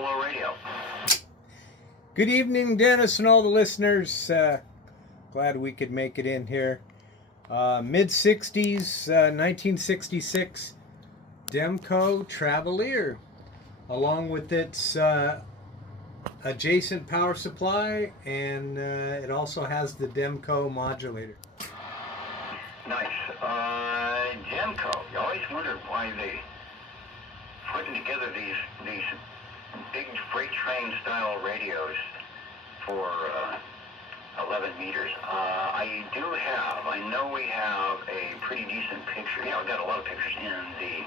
Hello Radio. Good evening, Dennis, and all the listeners. Glad we could make it in here. Mid-60s, 1966, Demco Travelier, along with its adjacent power supply, and it also has the Demco modulator. Nice. Demco, you always wondered why they putting together these big freight train style radios for 11 meters. I know we have a pretty decent picture. Yeah, we've got a lot of pictures in the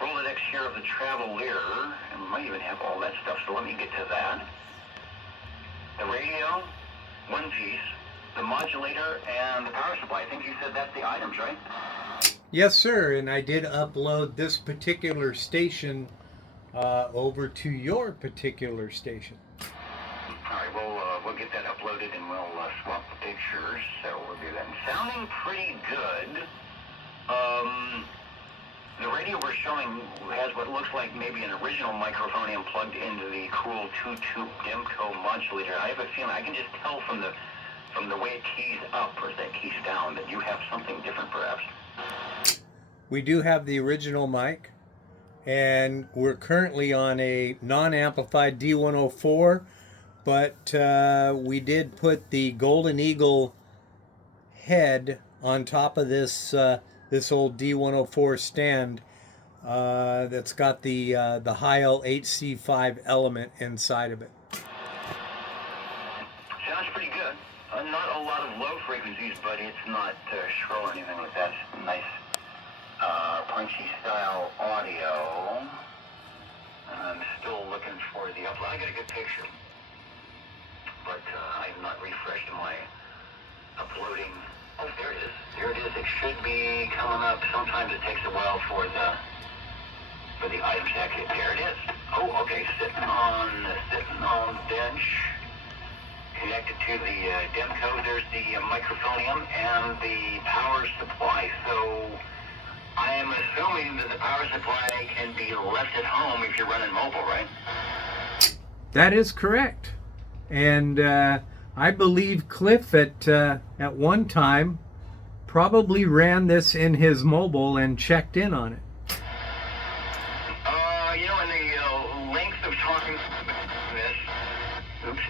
Rolodex here of the Travelier, and we might even have all that stuff, so let me get to that. The radio, one piece, the modulator, and the power supply. I think you said that's the items, right? Yes, sir, and I did upload this particular station over to your particular station. All right, we'll get that uploaded and we'll swap the pictures, so we'll do that. Sounding pretty good. The radio we're showing has what looks like maybe an original microphone plugged into the cool two-tube Demco modulator. I have a feeling, I can just tell from the way it keys up or that keys down that you have something different perhaps. We do have the original mic, and we're currently on a non-amplified D104, but we did put the Golden Eagle head on top of this this old D104 stand that's got the Heil HC5 element inside of it. Sounds pretty good. Not a lot of low frequencies, but it's not shrill or anything like that. It's nice, punchy style audio. I'm still looking for the upload. I got a good picture, but I've not refreshed my uploading. Oh, there it is. There it is. It should be coming up. Sometimes it takes a while for the items to actually. There it is. Oh, okay. Sitting on the bench, connected to the Demco. There's the microphonium and the power supply. So I am assuming that the power supply can be left at home if you're running mobile, right? That is correct. And I believe Cliff at one time probably ran this in his mobile and checked in on it.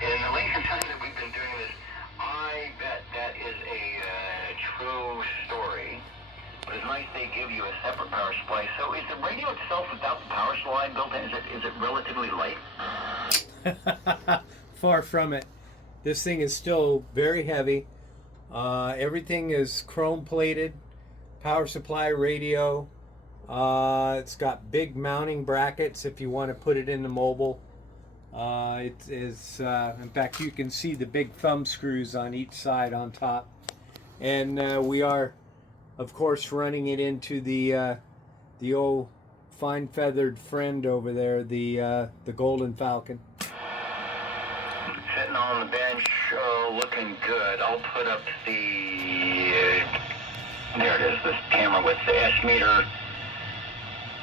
In the length of time that we've been doing this, I bet that is a true story. But it's nice they give you a separate power supply. So is the radio itself without the power supply built in? Is it relatively light? Far from it. This thing is still very heavy. Everything is chrome plated, power supply, radio. It's got big mounting brackets if you want to put it in the mobile. It is, in fact, you can see the big thumb screws on each side on top. And we are, of course, running it into the old fine feathered friend over there, the Golden Falcon. Sitting on the bench, looking good. I'll put up there it is, this camera with the S meter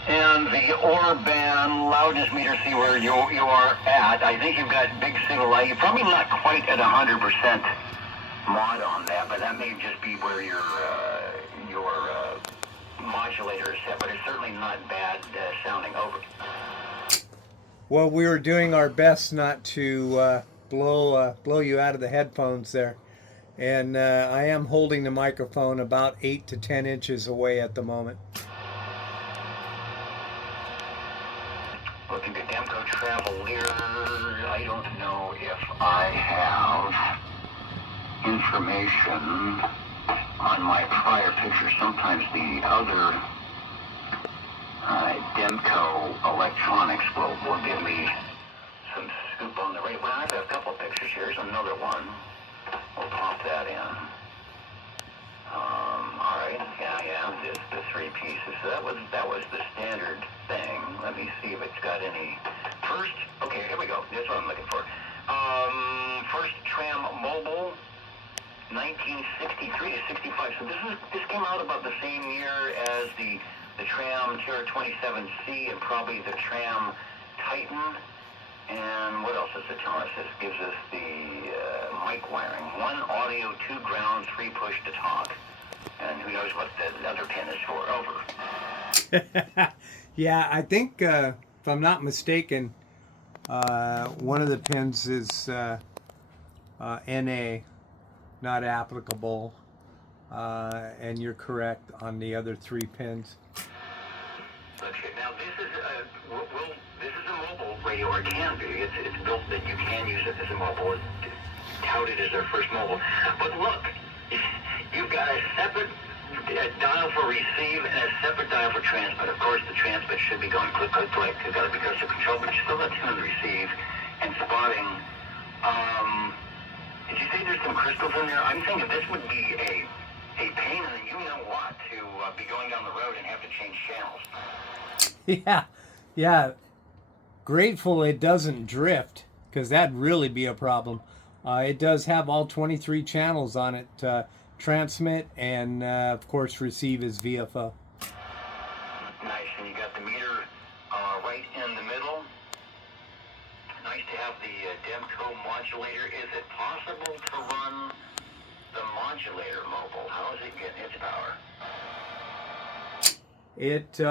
and the Orban loudness meter, see where you are at. I think you've got big signal. You're probably not quite at 100% mod on that, but that may just be where your modulator is set, but it's certainly not bad sounding over. Well, we were doing our best not to blow you out of the headphones there, and I am holding the microphone about 8 to 10 inches away at the moment. Looking at Demco Travelier, I don't know if I have information on my prior picture. Sometimes the other Demco electronics will give me some scoop on the rate. Well, I've got a couple of pictures here. Here's another one. We'll pop that in. All right. Yeah. Just the three pieces. So that was the standard thing. Let me see if it's got any. First, okay, here we go. That's what I'm looking for. First Tram Mobile, 1963 to 65. So this came out about the same year as the Tram Terra 27C and probably the Tram Titan. And what else does it tell us? This gives us the mic wiring. 1 audio, 2 ground, 3 push to talk. And who knows what the other pin is for. Over. Yeah, I think, if I'm not mistaken, one of the pins is NA, not applicable. And you're correct on the other 3 pins. Okay, now this is this is a mobile radio, or can be. It's built that you can use it as a mobile. It's touted as their first mobile. But look, you've got a separate dial for receive and a separate dial for transmit. Of course, the transmit should be going click, click, click. You've got to be close to control, but you still got tune, receive, and spotting. Did you say there's some crystals in there? I'm thinking this would be a pain in the you-know-what to be going down the road and have to change channels. Yeah. Grateful it doesn't drift, because that'd really be a problem. It does have all 23 channels on it, transmit and, of course, receive as VFO. Nice, and you got the meter right in the middle. Nice to have the Demco modulator. Is it possible to run the modulator mobile? How is it getting its power? It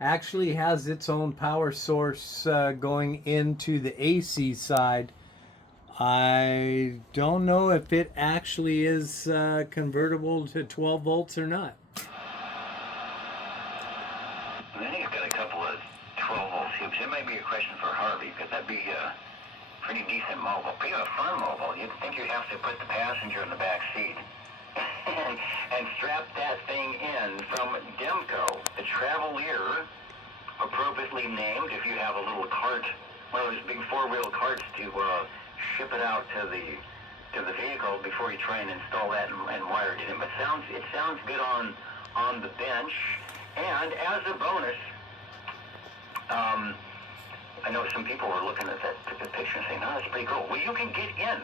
actually has its own power source going into the AC side. I don't know if it actually is convertible to 12 volts or not. I think it's got a couple of 12 volt tubes. It might be a question for Harvey, because that'd be a pretty decent mobile. Pretty fun mobile. You'd think you'd have to put the passenger in the back seat and strap that thing in from Demco, the Travelier, appropriately named. If you have a little cart, one of those big 4-wheel carts to ship it out to the vehicle before you try and install that and wire it in. But it sounds good on the bench. And as a bonus, I know some people were looking at that picture and saying, "Oh, that's pretty cool." Well, you can get in.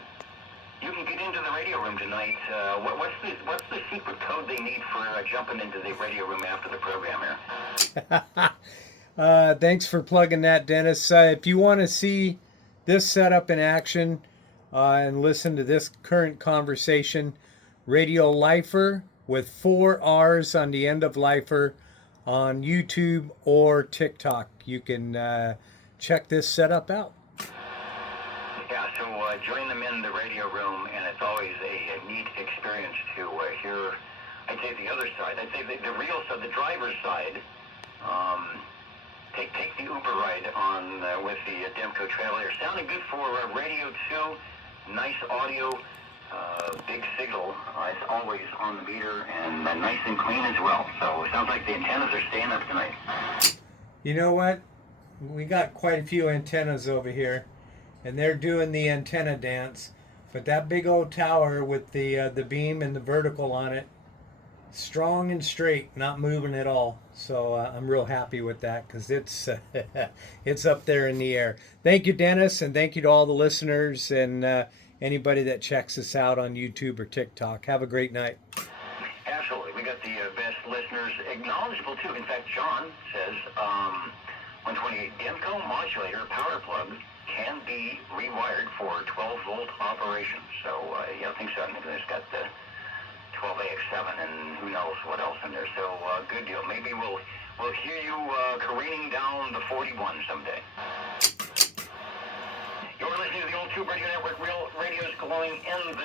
You can get into the radio room tonight. What's the secret code they need for jumping into the radio room after the program here? Thanks for plugging that, Dennis. If you want to see this setup in action and listen to this current conversation, Radio Lifer with 4 R's on the end of Lifer on YouTube or TikTok. You can check this setup out. Yeah, so join them in the radio room, and it's always a neat experience to hear, I'd say, the other side. I'd say the real side, the driver's side. Take the Uber ride on with the Demco Travelier. Sounding good for radio too. Nice audio, big signal. It's always on the meter and nice and clean as well. So it sounds like the antennas are staying up tonight. You know what? We got quite a few antennas over here, and they're doing the antenna dance. But that big old tower with the beam and the vertical on it, strong and straight, not moving at all. So I'm real happy with that, because it's it's up there in the air. Thank you, Dennis, and thank you to all the listeners and anybody that checks us out on YouTube or TikTok. Have a great night. Absolutely. We got the best listeners, acknowledgeable too. In fact, John says 128 Demco modulator power plug can be rewired for 12-volt operation. So yeah, I think so. I think it's got the 12AX7 and who knows what else in there. So good deal. Maybe we'll hear you careening down the 41 someday. You're listening to the Old Tube Radio Network. Real radio's glowing in the